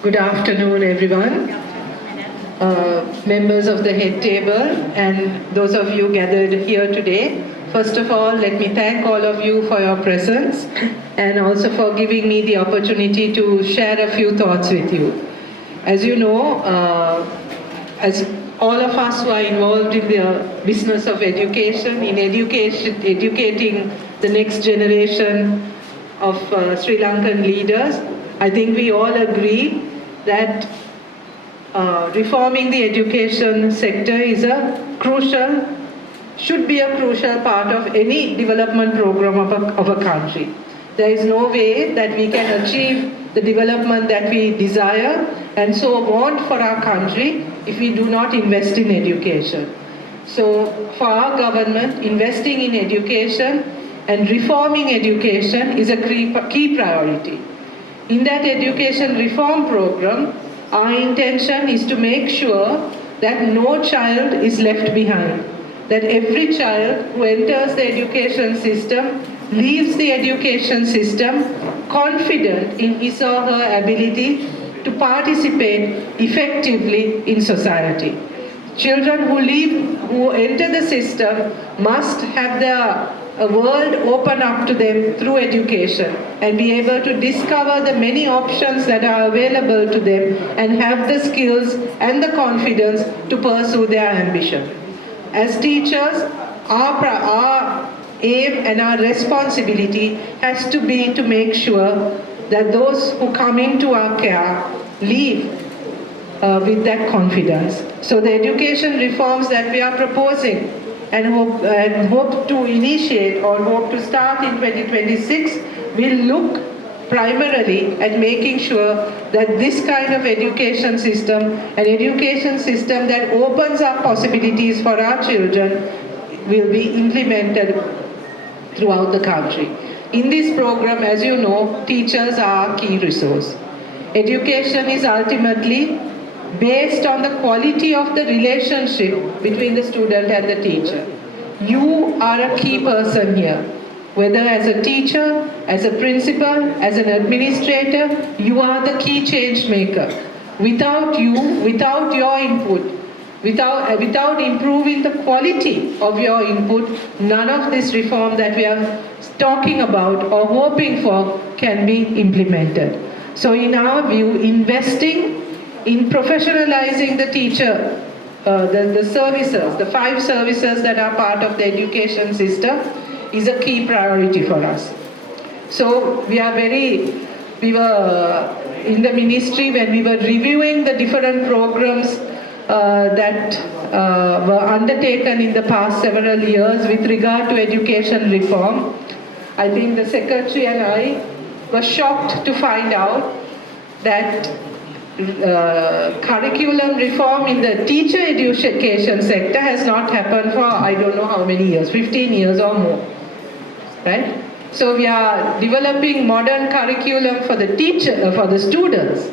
Good afternoon, everyone. Members of the head table and those of you gathered here today. First of all, let me thank all of you for your presence and also for giving me the opportunity to share a few thoughts with you. As you know, as all of us who are involved in the business of education, educating the next generation of Sri Lankan leaders, I think we all agree that reforming the education sector is should be a crucial part of any development program of a country. There is no way that we can achieve the development that we desire and so want for our country if we do not invest in education. So for our government, investing in education and reforming education is a key priority. In that education reform program, our intention is to make sure that no child is left behind, that every child who enters the education system leaves the education system confident in his or her ability to participate effectively in society. Children who enter the system must have a world open up to them through education and be able to discover the many options that are available to them and have the skills and the confidence to pursue their ambition. As teachers, our aim and our responsibility has to be to make sure that those who come into our care leave with that confidence. So the education reforms that we are proposing and hope to initiate or hope to start in 2026 will look primarily at making sure that this kind of education system, an education system that opens up possibilities for our children, will be implemented throughout the country. In this program, as you know, teachers are a key resource. Education is ultimately based on the quality of the relationship between the student and the teacher. You are a key person here. Whether as a teacher, as a principal, as an administrator, you are the key change maker. Without you, without your input, without improving the quality of your input, none of this reform that we are talking about or hoping for can be implemented. So in our view, investing in professionalizing the teacher, the services, the 5 services that are part of the education system is a key priority for us. So we were in the ministry when we were reviewing the different programs that were undertaken in the past several years with regard to education reform. I think the secretary and I were shocked to find out that curriculum reform in the teacher education sector has not happened for I don't know how many years, 15 years or more, right? So we are developing modern curriculum for the students,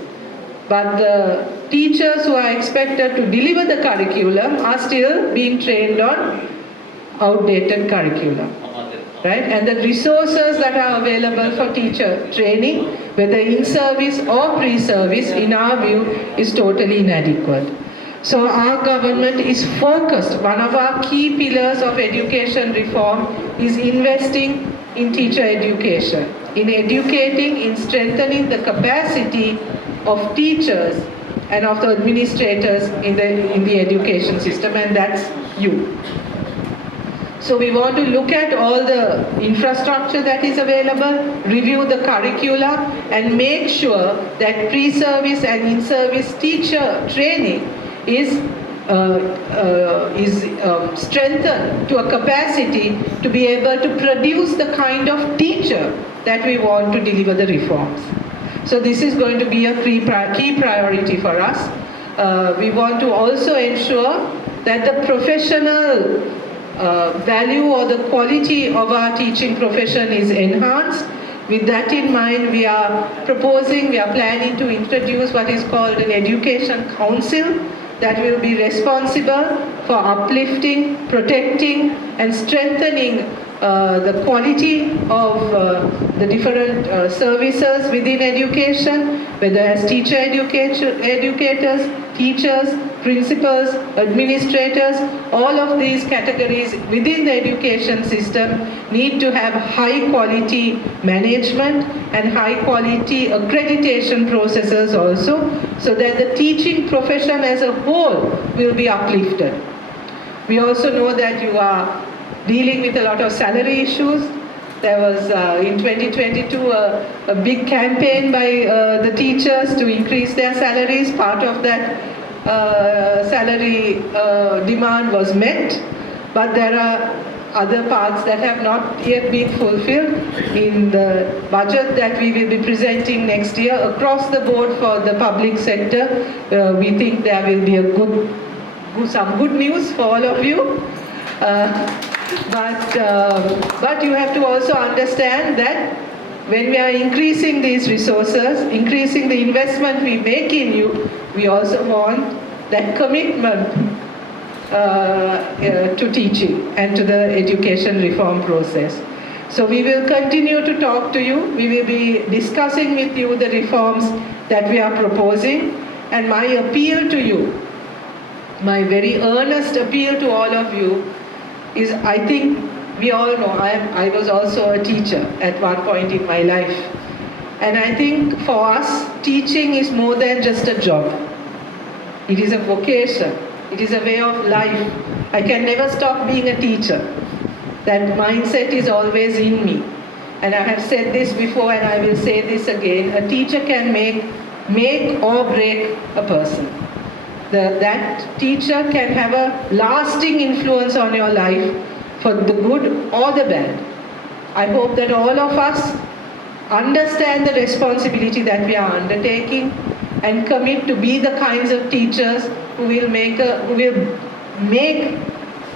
but the teachers who are expected to deliver the curriculum are still being trained on outdated curriculum. Right? And the resources that are available for teacher training, whether in service or pre-service, in our view, is totally inadequate. So our government is focused. One of our key pillars of education reform is investing in teacher education, in educating, in strengthening the capacity of teachers and of the administrators in the education system, and that's you. So we want to look at all the infrastructure that is available, review the curricula, and make sure that pre-service and in-service teacher training is strengthened to a capacity to be able to produce the kind of teacher that we want to deliver the reforms. So this is going to be a key priority for us. We want to also ensure that the professional value or the quality of our teaching profession is enhanced. With that in mind, we are planning to introduce what is called an education council that will be responsible for uplifting, protecting, and strengthening the quality of the different services within education, whether as educators, teachers, principals, administrators, all of these categories within the education system need to have high quality management and high quality accreditation processes also, so that the teaching profession as a whole will be uplifted. We also know that you are dealing with a lot of salary issues. There was in 2022 a big campaign by the teachers to increase their salaries. Part of that salary demand was met, but there are other parts that have not yet been fulfilled. In the budget that we will be presenting next year across the board for the public sector, we think there will be some good news for all of you. But you have to also understand that when we are increasing these resources, increasing the investment we make in you, we also want that commitment to teaching and to the education reform process. So we will continue to talk to you. We will be discussing with you the reforms that we are proposing. And my appeal to you, my very earnest appeal to all of you is, I think we all know, I was also a teacher at one point in my life. And I think for us, teaching is more than just a job. It is a vocation. It is a way of life. I can never stop being a teacher. That mindset is always in me. And I have said this before and I will say this again. A teacher can make or break a person. That teacher can have a lasting influence on your life for the good or the bad. I hope that all of us understand the responsibility that we are undertaking and commit to be the kinds of teachers who will make a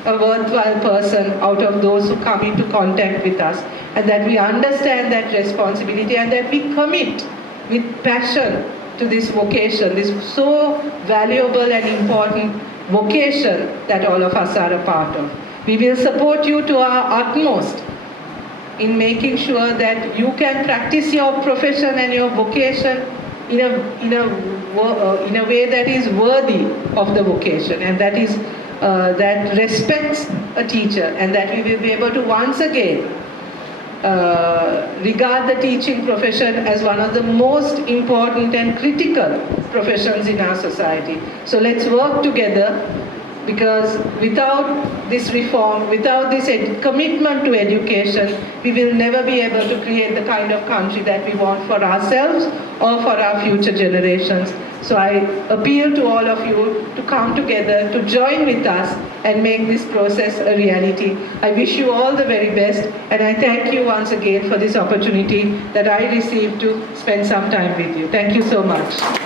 worthwhile person out of those who come into contact with us, and that we understand that responsibility and that we commit with passion to this vocation, this so valuable and important vocation that all of us are a part of. We will support you to our utmost in making sure that you can practice your profession and your vocation in a way that is worthy of the vocation, and that is that respects a teacher, and that we will be able to once again regard the teaching profession as one of the most important and critical professions in our society. So let's work together, because without this reform, without this commitment to education, we will never be able to create the kind of country that we want for ourselves or for our future generations. So I appeal to all of you to come together, to join with us and make this process a reality. I wish you all the very best, and I thank you once again for this opportunity that I received to spend some time with you. Thank you so much.